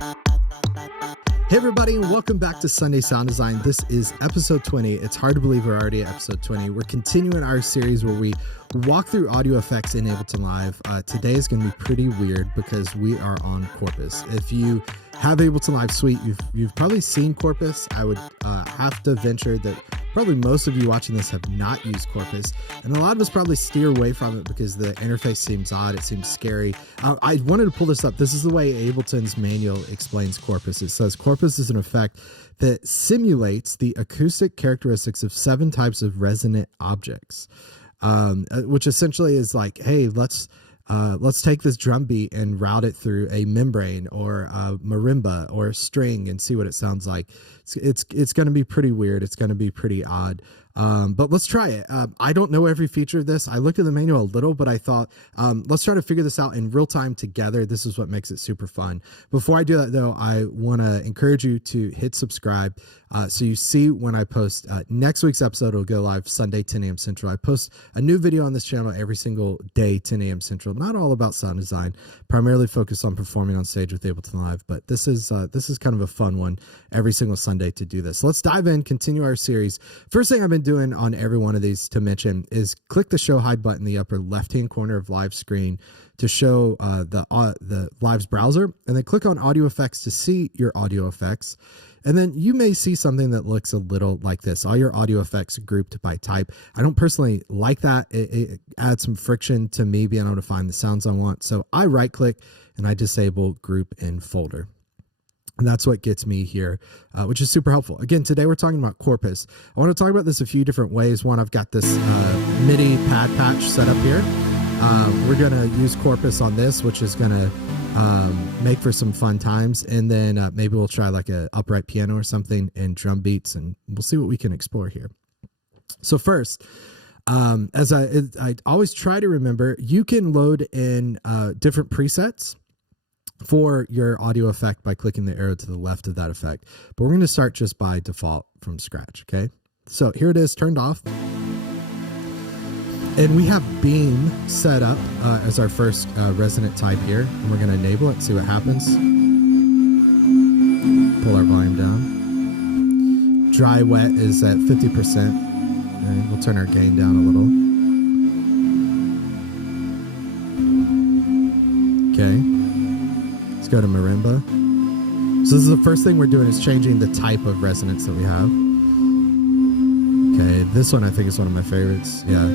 Hey everybody, and welcome back to Sunday Sound Design. This is episode 20. It's hard to believe we're already at episode 20. We're continuing our series where we walk through audio effects in Ableton Live. Today is going to be pretty weird because we are on Corpus. If you have Ableton Live Suite, you've probably seen Corpus. I would have to venture that probably most of you watching this have not used Corpus, and a lot of us probably steer away from it because the interface seems odd, it seems scary. I wanted to pull this up. This is the way Ableton's manual explains Corpus. It says Corpus is an effect that simulates the acoustic characteristics of 7 types of resonant objects, which essentially is like, hey, let's take this drum beat and route it through a membrane or a marimba or a string and see what it sounds like. It's going to be pretty weird. It's going to be pretty odd. But let's try it. I don't know every feature of this. I looked at the manual a little, but I thought, let's try to figure this out in real time together. This is what makes it super fun. Before I do that though, I want to encourage you to hit subscribe. So you see when I post next week's episode, will go live Sunday, 10 a.m. Central. I post a new video on this channel every single day, 10 a.m. Central. Not all about sound design, primarily focused on performing on stage with Ableton Live, but this is kind of a fun one every single Sunday to do this. So let's dive in, continue our series. First thing I've been doing on every one of these to mention is click the show hide button in the upper left-hand corner of live screen to show the Live's browser, and then click on audio effects to see your audio effects. And then you may see something that looks a little like this. All your audio effects grouped by type. I don't personally like that. It adds some friction to me being able to find the sounds I want. So I right click and I disable group in folder. And that's what gets me here, which is super helpful. Again, today we're talking about Corpus. I want to talk about this a few different ways. One, I've got this MIDI pad patch set up here. We're going to use Corpus on this, which is going to make for some fun times. And then maybe we'll try like a upright piano or something and drum beats, and we'll see what we can explore here. So first, as I always try to remember, you can load in different presets for your audio effect by clicking the arrow to the left of that effect. But we're going to start just by default from scratch, okay? So here it is, turned off. And we have beam set up as our first resonant type here. And we're going to enable it, see what happens. Pull our volume down. Dry wet is at 50%. And we'll turn our gain down a little. Okay. Go to Marimba. So this is the first thing we're doing, is changing the type of resonance that we have. Okay, this one I think is one of my favorites. Yeah.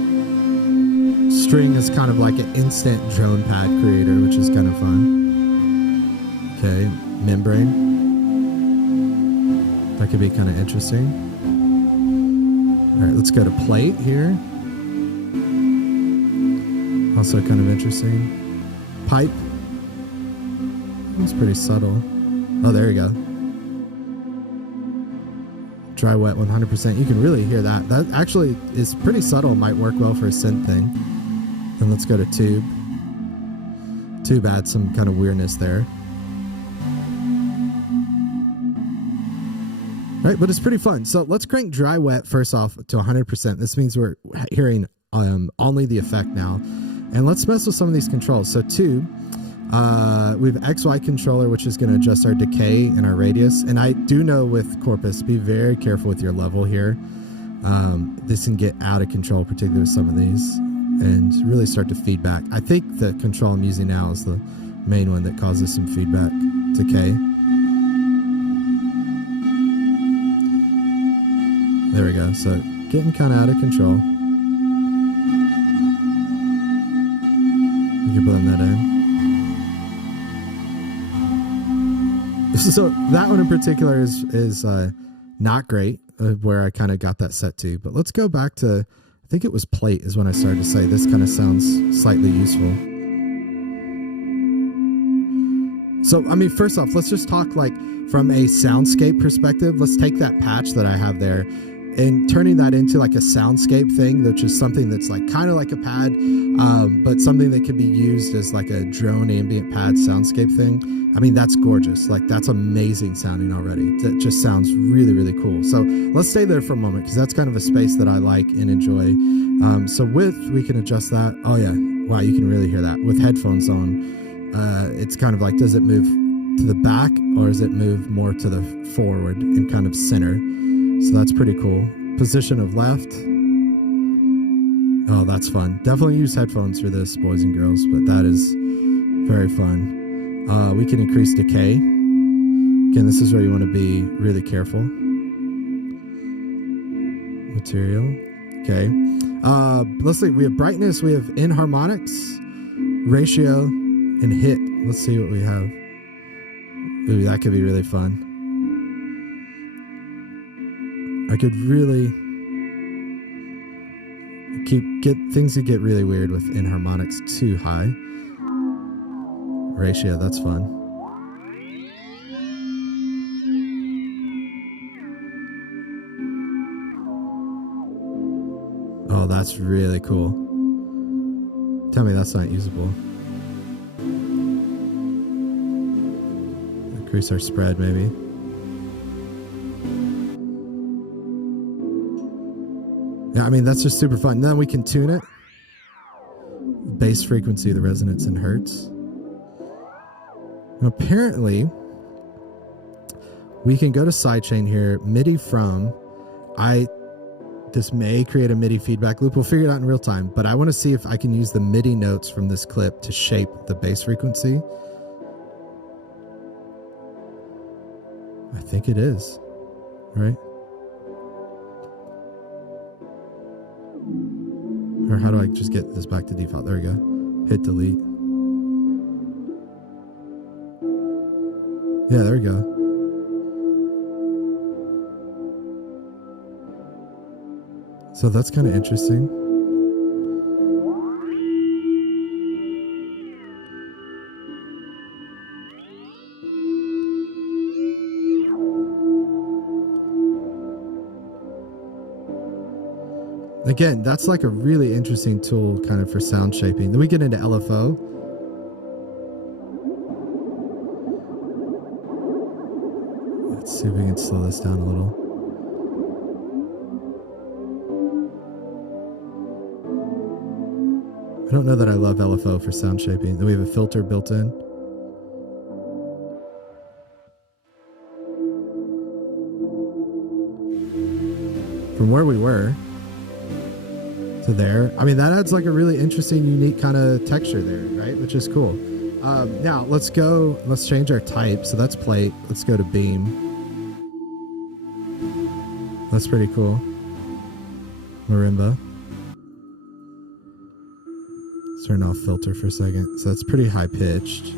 String is kind of like an instant drone pad creator, which is kind of fun. Okay, membrane. That could be kind of interesting. All right, let's go to plate here. Also kind of interesting. Pipe. It's pretty subtle. Oh, there you go. Dry wet 100%. You can really hear that. That actually is pretty subtle. Might work well for a synth thing. Then let's go to tube. Tube adds some kind of weirdness there. Right, but it's pretty fun. So let's crank dry wet first off to 100%. This means we're hearing only the effect now. And let's mess with some of these controls. So tube. We have XY controller, which is going to adjust our decay and our radius. And I do know with Corpus, be very careful with your level here. This can get out of control, particularly with some of these, and really start to feedback. I think the control I'm using now is the main one that causes some feedback decay. There we go. So getting kind of out of control. You can blend that in. So that one in particular is not great, where I kind of got that set to. But let's go back to, I think it was plate is when I started to say this kind of sounds slightly useful. So, I mean, first off, let's just talk like from a soundscape perspective. Let's take that patch that I have there and turning that into like a soundscape thing, which is something that's like kind of like a pad, but something that can be used as like a drone ambient pad soundscape thing. I mean, that's gorgeous. Like, that's amazing sounding already. That just sounds really, really cool. So let's stay there for a moment, because that's kind of a space that I like and enjoy. So width, we can adjust that. Oh yeah, wow, you can really hear that with headphones on. It's kind of like, does it move to the back, or does it move more to the forward and kind of center? So that's pretty cool. Position of left. Oh, that's fun. Definitely use headphones for this, boys and girls, but that is very fun. We can increase decay. Again, this is where you want to be really careful. Material. Okay. Let's see. We have brightness. We have inharmonics, ratio, and hit. Let's see what we have. Ooh, that could be really fun. I could really things that get really weird with inharmonics too high. Ratio, that's fun. Oh, that's really cool. Tell me that's not usable. Increase our spread, maybe. Yeah, I mean, that's just super fun. Then we can tune it. Bass frequency, the resonance in hertz. And apparently, we can go to sidechain here, MIDI from. This may create a MIDI feedback loop. We'll figure it out in real time, but I want to see if I can use the MIDI notes from this clip to shape the bass frequency. I think it is, right? Or how do I just get this back to default? There we go. Hit delete. Yeah, there we go. So that's kind of interesting. Again, that's like a really interesting tool kind of for sound shaping. Then we get into LFO. Let's see if we can slow this down a little. I don't know that I love LFO for sound shaping. Then we have a filter built in. From where we were to there, I mean, that adds like a really interesting, unique kind of texture there, right? Which is cool. Now let's change our type. So that's plate. Let's go to beam. That's pretty cool. Marimba. Turn off filter for a second. So that's pretty high pitched.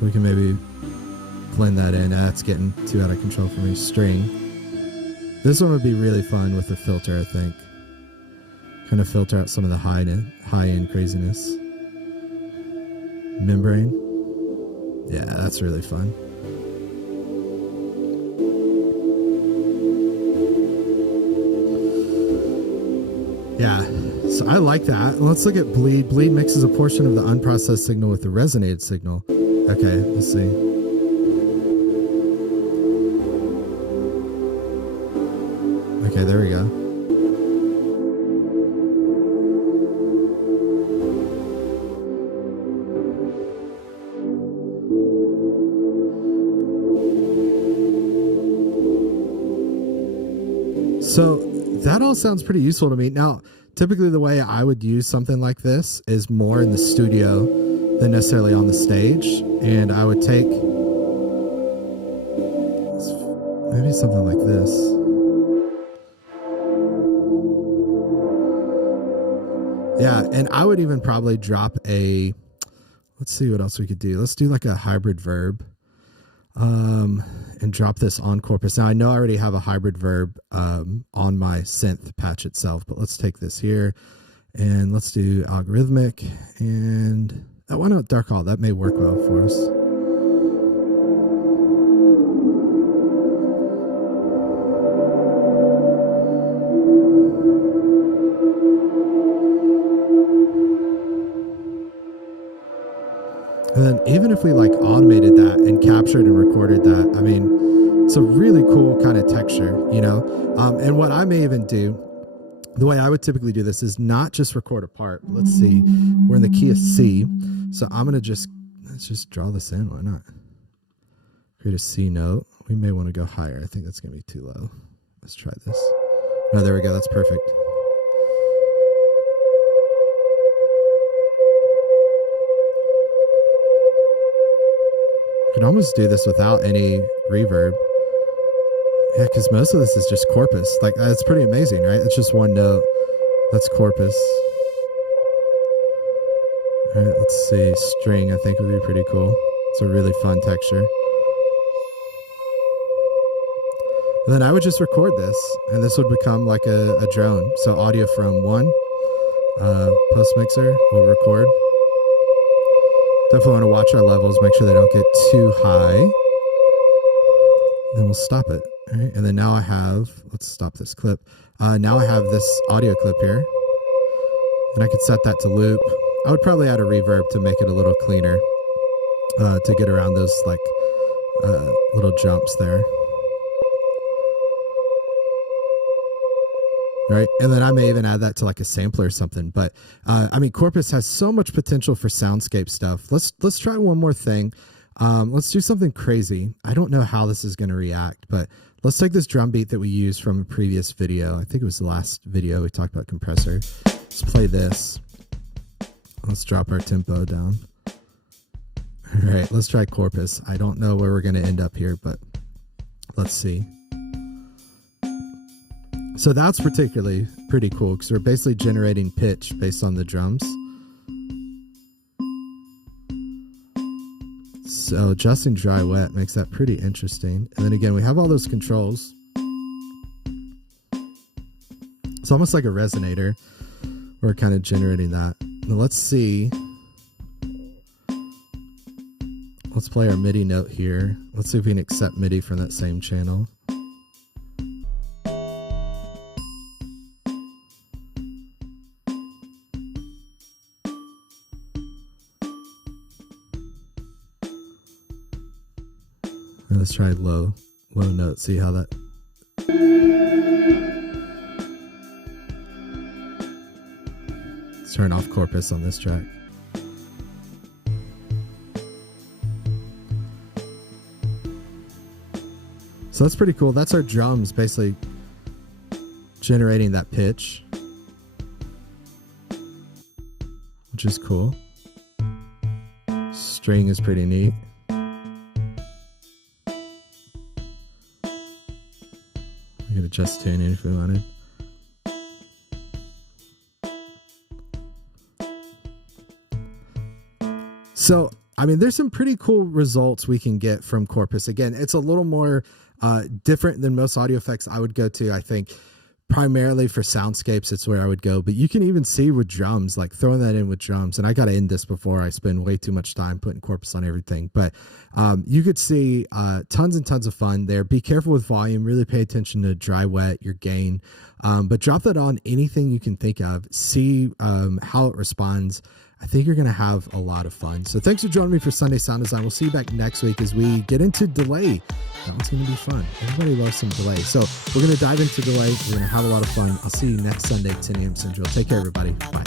We can maybe blend that in. That's getting too out of control for me. String. This one would be really fun with the filter, I think. Kind of filter out some of the high end craziness. Membrane. Yeah, that's really fun. Yeah, so I like that. Let's look at bleed. Bleed mixes a portion of the unprocessed signal with the resonated signal. Okay, let's see. Okay, there we go. So that all sounds pretty useful to me. Now, typically the way I would use something like this is more in the studio than necessarily on the stage. And I would take maybe something like this. Yeah, and I would even probably drop let's see what else we could do. Let's do like a hybrid verb. And drop this on Corpus. Now I know I already have a hybrid verb on my synth patch itself, but let's take this here and let's do algorithmic and why not dark hall? That may work well for us. And then even if we like automated that and captured and recorded that, I mean, it's a really cool kind of texture, you know? And what I may even do, the way I would typically do this is not just record a part. Let's see, we're in the key of C. So I'm going to just, Let's just draw this in. Why not? Create a C note. We may want to go higher. I think that's going to be too low. Let's try this. No, there we go. That's perfect. You can almost do this without any reverb. Yeah, because most of this is just Corpus. Like, it's pretty amazing, right? It's just one note. That's Corpus. All right, let's see. String, I think, would be pretty cool. It's a really fun texture. And then I would just record this, and this would become like a drone. So audio from one, post mixer, we'll record. Definitely want to watch our levels, make sure they don't get too high. Then we'll stop it. All right, and then now I have, let's stop this clip. Now I have this audio clip here, and I could set that to loop. I would probably add a reverb to make it a little cleaner, to get around those like little jumps there. Right, and then I may even add that to like a sampler or something. But I mean, Corpus has so much potential for soundscape stuff. Let's try one more thing. Let's do something crazy. I don't know how this is going to react, but let's take this drum beat that we used from a previous video. I think it was the last video we talked about compressor. Let's play this. Let's drop our tempo down. All right, let's try Corpus. I don't know where we're going to end up here, but let's see. So that's particularly pretty cool because we're basically generating pitch based on the drums. So adjusting dry wet makes that pretty interesting. And then again, we have all those controls. It's almost like a resonator. We're kind of generating that. Now let's see. Let's play our MIDI note here. Let's see if we can accept MIDI from that same channel. Let's try low note, see how that. Let's turn off Corpus on this track. So that's pretty cool. That's our drums basically generating that pitch, which is cool. String is pretty neat. We could adjust tuning if we wanted. So, I mean, there's some pretty cool results we can get from Corpus. Again, it's a little more different than most audio effects I would go to. I think primarily for soundscapes, it's where I would go. But you can even see with drums, like throwing that in with drums. And I got to end this before I spend way too much time putting Corpus on everything. But you could see tons and tons of fun there. Be careful with volume. Really pay attention to dry, wet, your gain. But drop that on anything you can think of. See how it responds. I think you're going to have a lot of fun. So thanks for joining me for Sunday Sound Design. We'll see you back next week as we get into delay. That one's going to be fun. Everybody loves some delay. So we're going to dive into delay. We're going to have a lot of fun. I'll see you next Sunday, 10 a.m. Central. Take care, everybody. Bye.